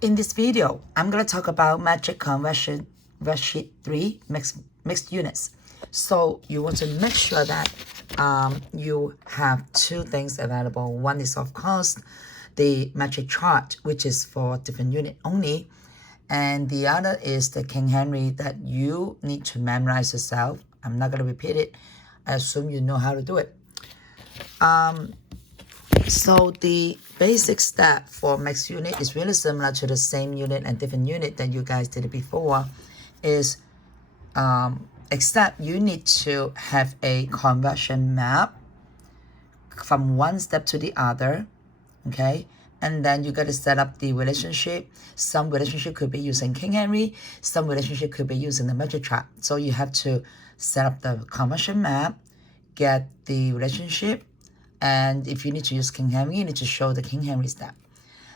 In this video, I'm going to talk about metric conversion worksheet 3 mixed units. So you want to make sure that you have two things available. One is, of course, the metric chart, which is for different unit only. And the other is the King Henry that you need to memorize yourself. I'm not going to repeat it. I assume you know how to do it. So the basic step for mixed unit is really similar to the same unit and different unit that you guys did it before, is except you need to have a conversion map from one step to the other, okay? And then you got to set up the relationship. Some relationship could be using King Henry, some relationship could be using the metric chart. So you have to set up the conversion map, get the relationship, and if you need to use King Henry, you need to show the King Henry step.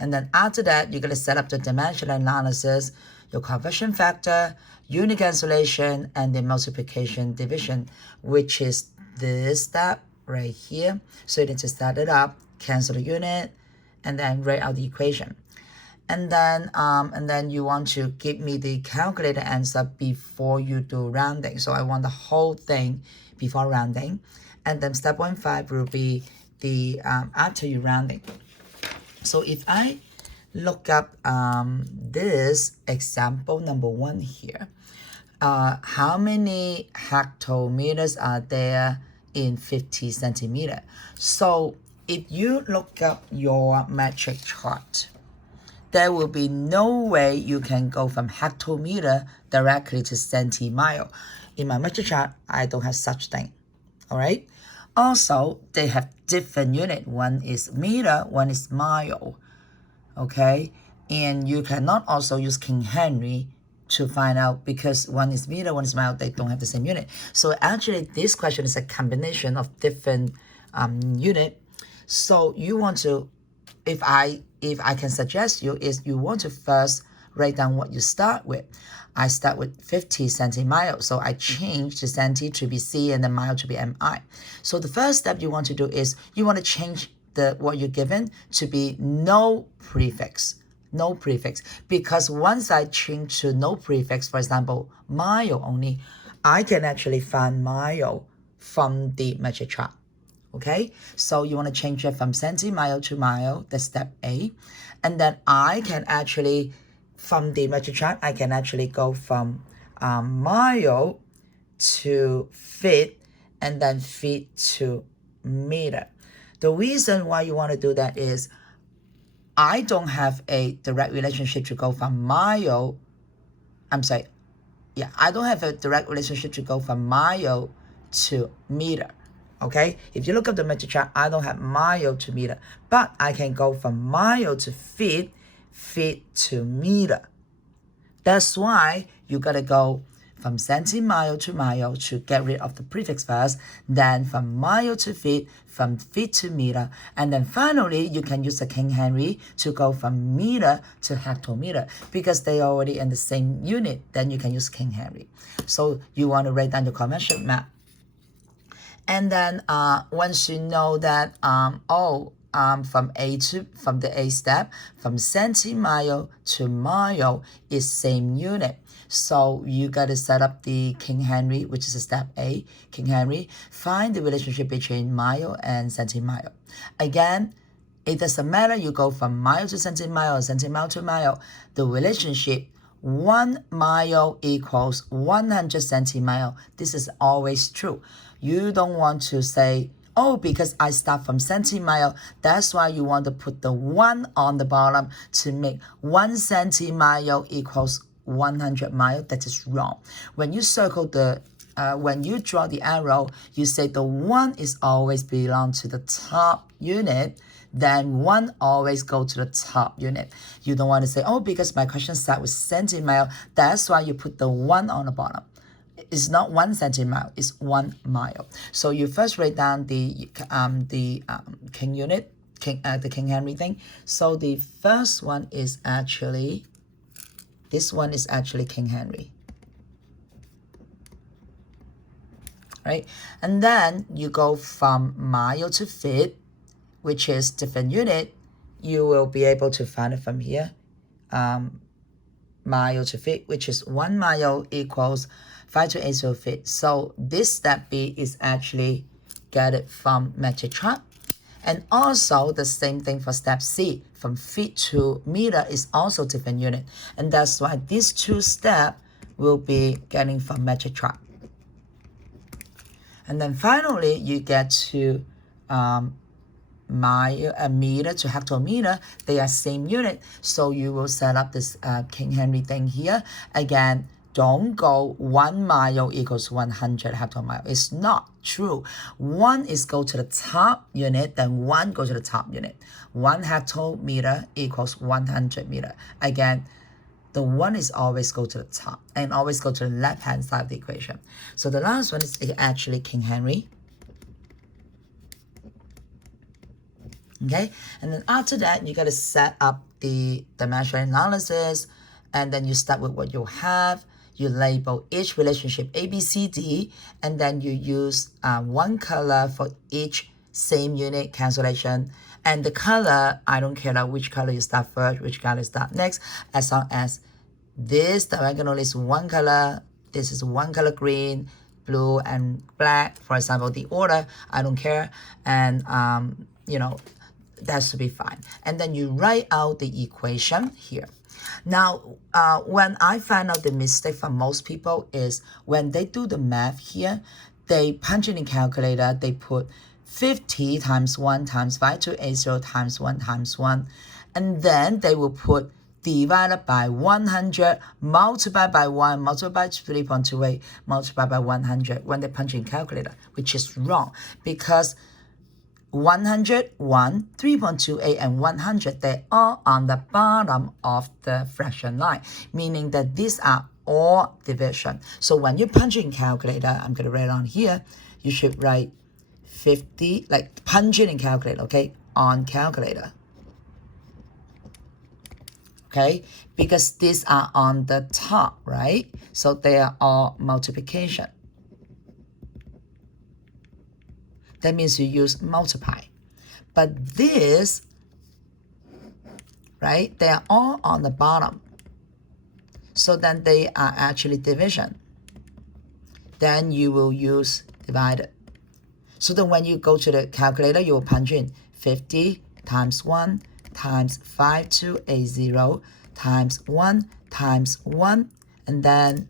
And then after that, you're going to set up the dimensional analysis, your conversion factor, unit cancellation, and the multiplication division, which is this step right here. So you need to set it up, cancel the unit, and then write out the equation. And then you want to give me the calculated answer before you do rounding. So I want the whole thing before rounding. And then step 1.5 will be the after you rounding. So if I look up this example number 1 here, how many hectometers are there in 50 centimeter? So if you look up your metric chart, there will be no way you can go from hectometer directly to centimile. In my metric chart, I don't have such thing. All right. Also, they have different unit. One is meter, one is mile. Okay. And you cannot also use King Henry to find out, because one is meter, one is mile. They don't have the same unit. So actually, this question is a combination of different unit. So you want to, if I can suggest you, is you want to first write down what you start with. I start with 50 centimile, so I change the centi to be C and the mile to be MI. So the first step you want to do is you want to change what you're given to be no prefix. No prefix. Because once I change to no prefix, for example, mile only, I can actually find mile from the metric chart. Okay, so you want to change it from centimile to mile, that's step A. And then I can actually, from the metric chart, I can actually go from mile to feet, and then feet to meter. The reason why you want to do that is I don't have a direct relationship to go from mile. I don't have a direct relationship to go from mile to meter. Okay, if you look up the metric chart, I don't have mile to meter, but I can go from mile to feet, feet to meter. That's why you gotta go from centimile to mile to get rid of the prefix first, then from mile to feet, from feet to meter, and then finally you can use the King Henry to go from meter to hectometer, because they are already in the same unit. Then you can use King Henry. So you want to write down the conversion map. And then once you know that, from the A step, from centimile to mile is same unit. So you got to set up the King Henry, which is a step A, King Henry. Find the relationship between mile and centimile. Again, it doesn't matter you go from mile to centimile or centimile to mile. The relationship 1 mile equals 100 centimile. This is always true. You don't want to say, oh, because I start from centimile, that's why you want to put the 1 on the bottom to make 1 centimile equals 100 mile. That is wrong. When you circle when you draw the arrow, you say the 1 is always belong to the top unit, then 1 always go to the top unit. You don't want to say, oh, because my question start with centimile, that's why you put the 1 on the bottom. It's not 1 centimile, it's 1 mile. So you first write down the King unit, the King Henry thing. So the first one is actually, this one is actually King Henry. Right? And then you go from mile to feet, which is different unit. You will be able to find it from here. mile to feet, which is 1 mile equals 5280 feet. So this step B is actually get it from metric chart. And also the same thing for step C, from feet to meter is also different unit. And that's why these two steps will be getting from metric chart. And then finally, you get to meter to hectometer. They are same unit. So you will set up this King Henry thing here. Again, don't go 1 mile equals 100 hectomile. It's not true. 1 is go to the top unit, then 1 go to the top unit. 1 hectometer equals 100 meter. Again, the 1 is always go to the top and always go to the left-hand side of the equation. So the last one is actually King Henry. Okay, and then after that, you got to set up the measurement analysis, and then you start with what you have. You label each relationship A, B, C, D, and then you use one color for each same unit cancellation. And the color, I don't care which color you start first, which color you start next, as long as this diagonal is one color, this is one color green, blue, and black. For example, the order, I don't care. And, you know, that should be fine. And then you write out the equation here. Now, when I find out the mistake for most people is when they do the math here, they punch in the calculator, they put 50 times 1 times 5280 times 1 times 1, and then they will put divided by 100, multiplied by 1, multiplied by 3.28, multiplied by 100 when they punch in calculator, which is wrong because 100, 1, 3.28, and 100, they are on the bottom of the fraction line, meaning that these are all division. So when you punch in calculator, I'm going to write on here, you should write 50, like punch it in calculator, okay, on calculator. Okay, because these are on the top, right? So they are all multiplication. That means you use multiply. But this, right, they are all on the bottom. So then they are actually division. Then you will use divided. So then when you go to the calculator, you will punch in 50 times 1 times 5280 times 1 times 1, and then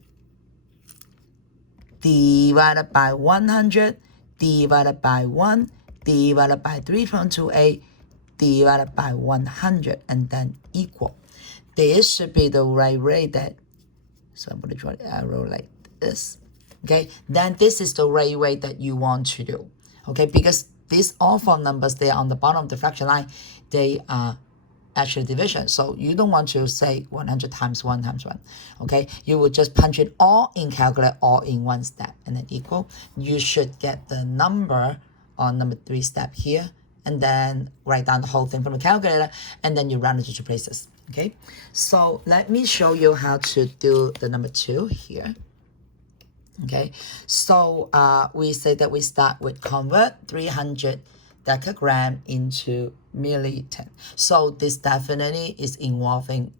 divided by 100, divided by 1, divided by 3.28, divided by 100, and then equal. This should be the right rate that, so I'm going to draw the arrow like this. Okay, then this is the right way that you want to do. Okay, because these all four numbers, they are on the bottom of the fraction line, they are actually division. So you don't want to say 100 times 1 times 1. Okay, you will just punch it all in calculator, all in one step, and then equal. You should get the number on number 3 step here, and then write down the whole thing from the calculator, and then you round it to 2 places. Okay, so let me show you how to do the number 2 here. Okay, so we say that we start with convert 300 decagram into milliliter. So this definitely is involving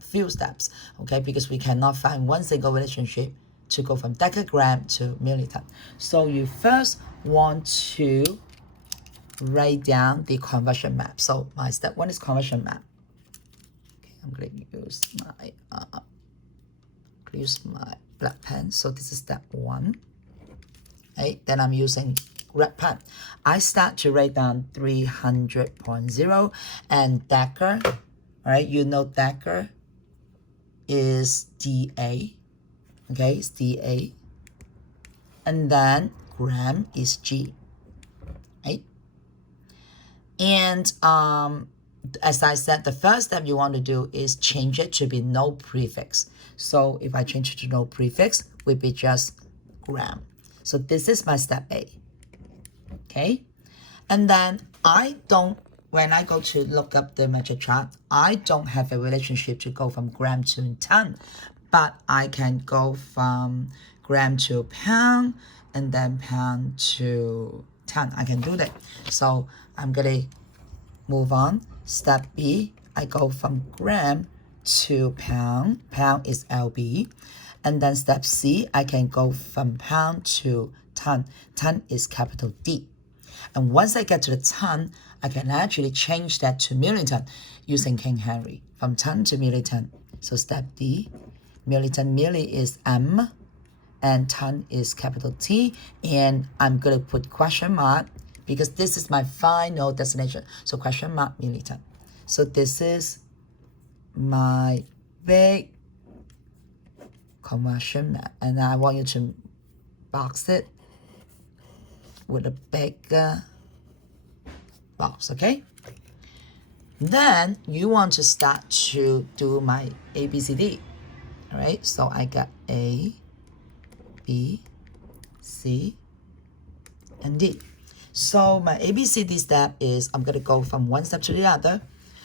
few steps, okay, because we cannot find one single relationship to go from decagram to milliliter. So you first want to write down the conversion map. So my step 1 is conversion map. Okay, I'm going to use my black pen. So this is step 1. Okay, then I'm using red pen. I start to write down 300.0 and deca, right? You know deca is DA, okay, it's DA. And then gram is G, right? And as I said, the first step you want to do is change it to be no prefix. So if I change it to no prefix, it would be just gram. So this is my step A. Okay, and then when I go to look up the metric chart, I don't have a relationship to go from gram to ton, but I can go from gram to pound and then pound to ton. I can do that. So I'm gonna move on. Step B, I go from gram to pound. Pound is LB. And then step C, I can go from pound to ton. Ton is capital D. And once I get to the ton, I can actually change that to milliton using King Henry, from ton to milliton. So step D, milliton, milli is M, and ton is capital T. And I'm going to put question mark because this is my final destination. So question mark, milliton. So this is my big conversion map, and I want you to box it with a bigger box, okay? Then you want to start to do my ABCD, all right? So I got A, B, C, and D. So my ABCD step is I'm gonna go from one step to the other.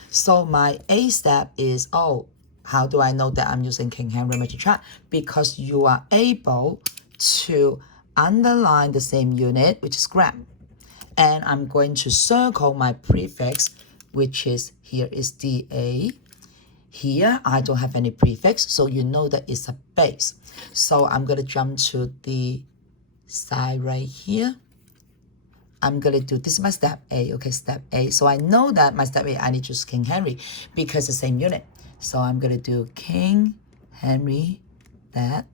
So my A step is, how do I know that I'm using King Henry metric chart? Because you are able to underline the same unit, which is gram. And I'm going to circle my prefix, which is here is DA. Here, I don't have any prefix, so you know that it's a base. So I'm going to jump to the side right here. I'm going to do, this is my step A, okay, step A. So I know that my step A, I need to use King Henry because it's the same unit. So I'm going to do King Henry that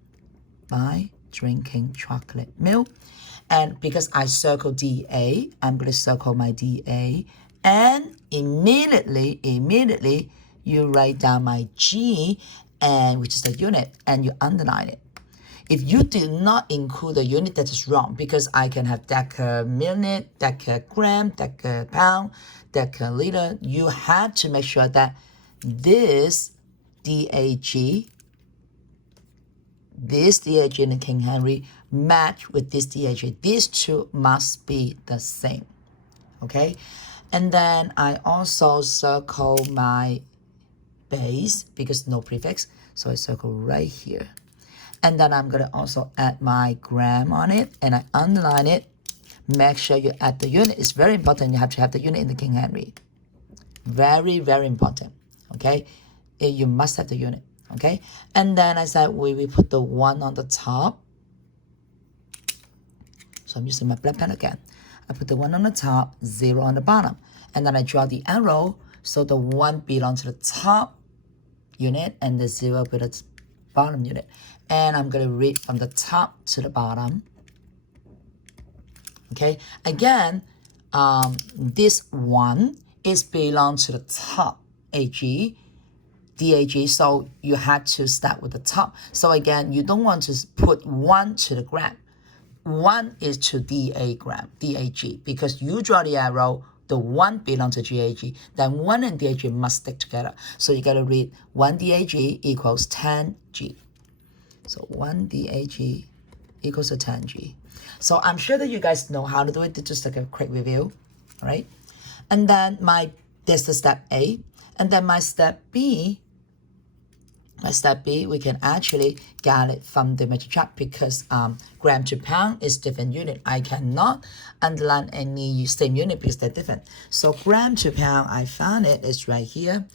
by drinking chocolate milk. And because I circle DA, I'm going to circle my DA. And immediately, you write down my G, and which is the unit, and you underline it. If you do not include the unit, that is wrong, because I can have deca-minute, deca-gram, deca-pound, deca-liter. You have to make sure that this DAG, in the King Henry match with this DAG. These two must be the same, okay? And then I also circle my base because no prefix, so I circle right here. And then I'm gonna also add my gram on it, and I underline it. Make sure you add the unit. It's very important. You have to have the unit in the King Henry. Very, very important, okay? You must have the unit, okay? And then I said we put the 1 on the top. So I'm using my black pen again. I put the 1 on the top, 0 on the bottom. And then I draw the arrow, so the 1 belongs to the top unit and the 0 to the bottom unit. And I'm going to read from the top to the bottom. Okay, again, this 1 is belongs to the top AG, DAG, so you have to start with the top. So again, you don't want to put 1 to the gram. 1 is to DAG, because you draw the arrow, the 1 belongs to GAG, then 1 and DAG must stick together. So you got to read 1 DAG equals 10G. So 1 DAG equals to 10G. So I'm sure that you guys know how to do it. Just like a quick review, all right? And then this is step A. And then my step B, we can actually get it from the metric chart because gram to pound is different unit. I cannot underline any same unit because they're different. So gram to pound, I found it is right here.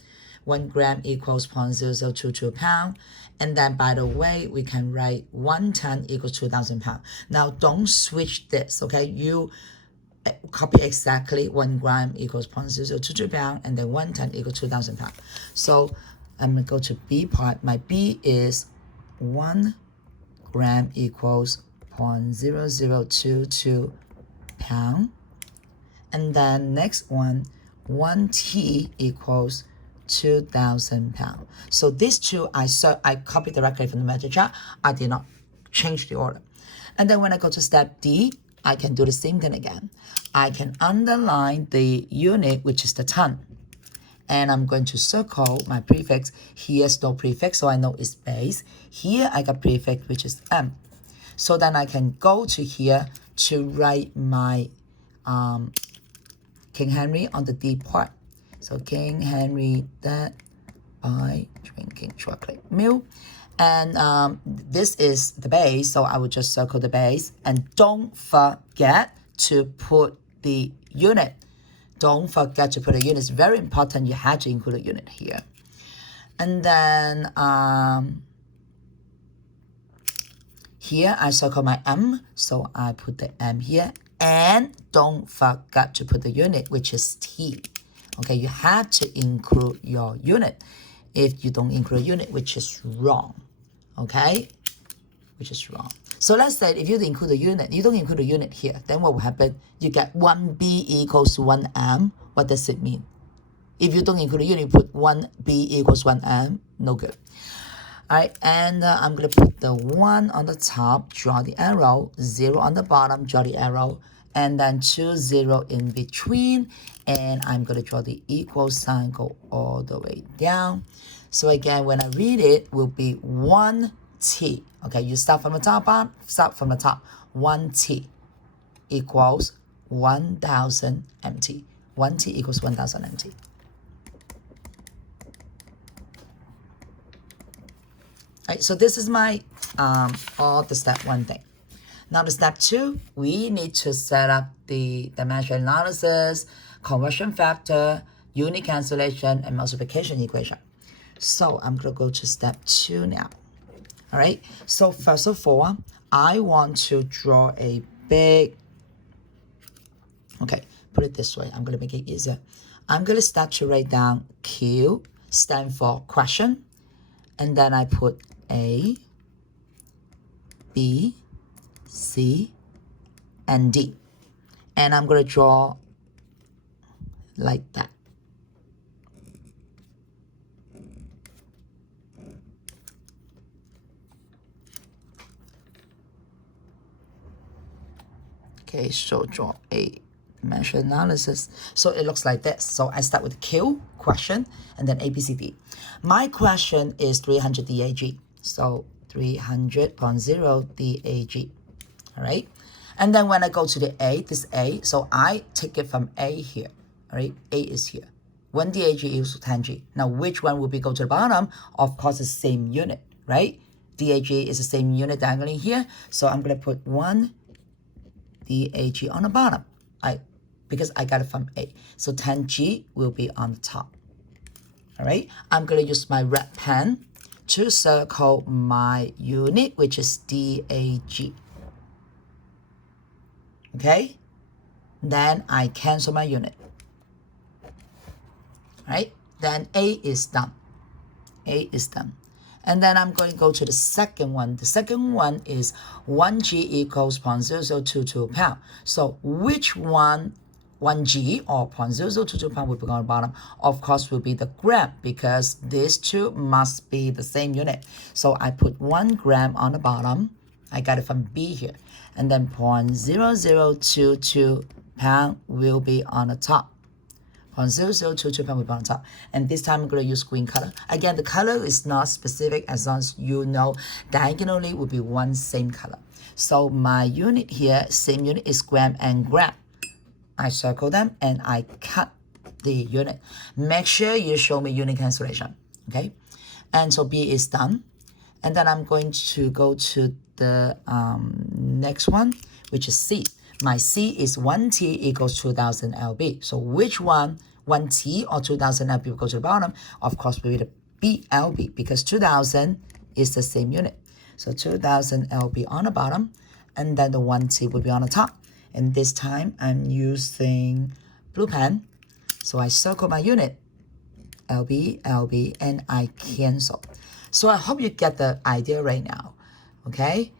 1 gram equals 0.0022 pound. And then, by the way, we can write 1 ton equals 2,000 pounds. Now, don't switch this, okay? You copy exactly 1 gram equals 0.0022 pound, and then 1 ton equals 2,000 pounds. So I'm going to go to B part. My B is 1 gram equals 0.0022 pound. And then next one, 1 T equals 2,000 pounds. So these two, I copied directly from the metric chart. I did not change the order. And then when I go to step D, I can do the same thing again. I can underline the unit, which is the ton. And I'm going to circle my prefix. Here's no prefix, so I know it's base. Here I got prefix, which is M. So then I can go to here to write my King Henry on the D part. So King Henry that by drinking chocolate milk. And this is the base, so I will just circle the base. And don't forget to put the unit. Don't forget to put a unit. It's very important. You have to include a unit here. And then here I circle my M, so I put the M here. And don't forget to put the unit, which is T. Okay, you have to include your unit. If you don't include unit, which is wrong. Okay, which is wrong. So let's say if you include the unit, you don't include the unit here, then what will happen? You get 1B equals 1M. What does it mean? If you don't include the unit, you put 1B equals 1M, no good. All right, and I'm going to put the 1 on the top, draw the arrow, 0 on the bottom, draw the arrow, and then 2, 0 in between, and I'm going to draw the equal sign, go all the way down. So again, when I read it, will be 1T. Okay, you start from the top, 1T equals 1,000 MT. 1T equals 1,000 MT. Right, so this is my all the step 1 thing. Now the step 2, we need to set up the dimension analysis, conversion factor, unit cancellation, and multiplication equation. So I'm going to go to step 2 now. All right, so first of all, I want to draw a big, okay, put it this way, I'm going to make it easier. I'm going to start to write down Q, stand for question, and then I put A, B, C, and D. And I'm going to draw like that. Okay, so draw a dimension analysis. So it looks like this. So I start with Q, question, and then A, B, C, D. My question is 300 DAG. So 300.0 DAG. All right. And then when I go to the A, this A, so I take it from A here. All right. A is here. 1 DAG equals 10G. Now, which one will be go to the bottom? Of course, the same unit, right? DAG is the same unit diagonally here. So I'm going to put 1 DAG on the bottom, because I got it from A. So 10G will be on the top. All right, I'm going to use my red pen to circle my unit, which is DAG. Okay, then I cancel my unit. All right, then A is done. A is done. And then I'm going to go to the second one. The second one is 1G equals 0.0022 pound. So which one, 1G or 0.0022 pound will be on the bottom? Of course, will be the gram, because these two must be the same unit. So I put 1 gram on the bottom. I got it from B here. And then 0.0022 pound will be on the top. 0.0022 pound will be on top. And this time I'm going to use green color. Again, the color is not specific, as long as you know diagonally will be one same color. So my unit here, same unit, is gram and gram. I circle them and I cut the unit. Make sure you show me unit cancellation. Okay. And so B is done. And then I'm going to go to the next one, which is C. My C is 1T equals 2000 LB. So which one, 1T or 2000 LB will go to the bottom? Of course, will be the BLB, because 2000 is the same unit. So 2000 LB on the bottom, and then the 1T will be on the top. And this time I'm using blue pen. So I circle my unit, LB, LB, and I cancel. So I hope you get the idea right now, okay?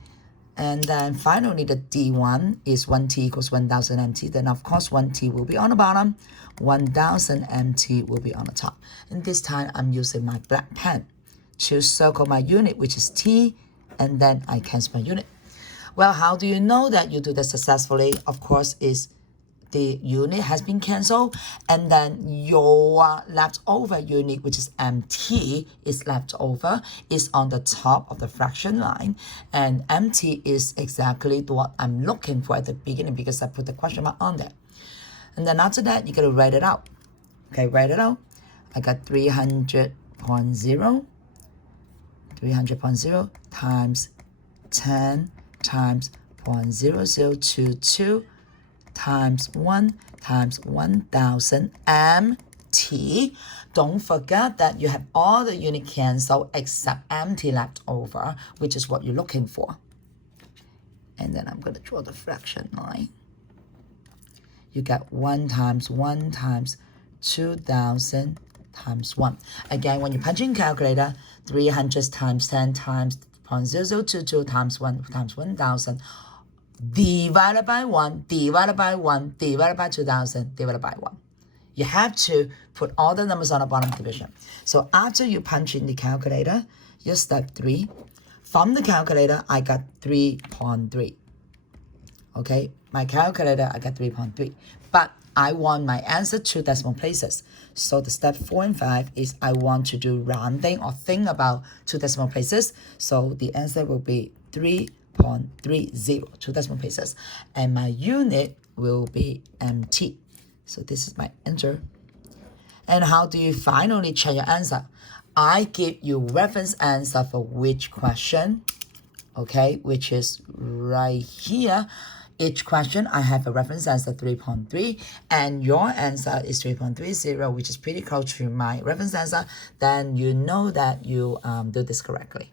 And then finally, the D1 is 1T equals 1000 MT. Then, of course, 1T will be on the bottom. 1000 MT will be on the top. And this time, I'm using my black pen to circle my unit, which is T, and then I cancel my unit. Well, how do you know that you do this successfully? Of course, is the unit has been canceled, and then your leftover unit, which is MT, is left over, is on the top of the fraction line, and MT is exactly what I'm looking for at the beginning, because I put the question mark on there. And then after that, you gotta write it out. Okay, write it out. I got 300.0 times 10 times 0.0022 times 1 times 1000 M empty. Don't forget that you have all the unit canceled except empty left over, which is what you're looking for. And then I'm going to draw the fraction line. You get 1 times 1 times 2,000 times 1. Again, when you punch in calculator, 300 times 10 times 0.0022 times 1 times 1,000 divided by 1, divided by 1, divided by 2,000, divided by 1. You have to put all the numbers on the bottom division. So after you punch in the calculator, you step 3. From the calculator, I got 3.3. Okay, my calculator, I got 3.3. But I want my answer 2 decimal places. So the step 4 and 5 is I want to do rounding or think about 2 decimal places. So the answer will be 3.30, 2 decimal places. And my unit will be MT. So this is my answer. And how do you finally check your answer? I give you reference answer for which question, okay, which is right here. Each question, I have a reference answer 3.3, and your answer is 3.30, which is pretty close to my reference answer. Then you know that you do this correctly.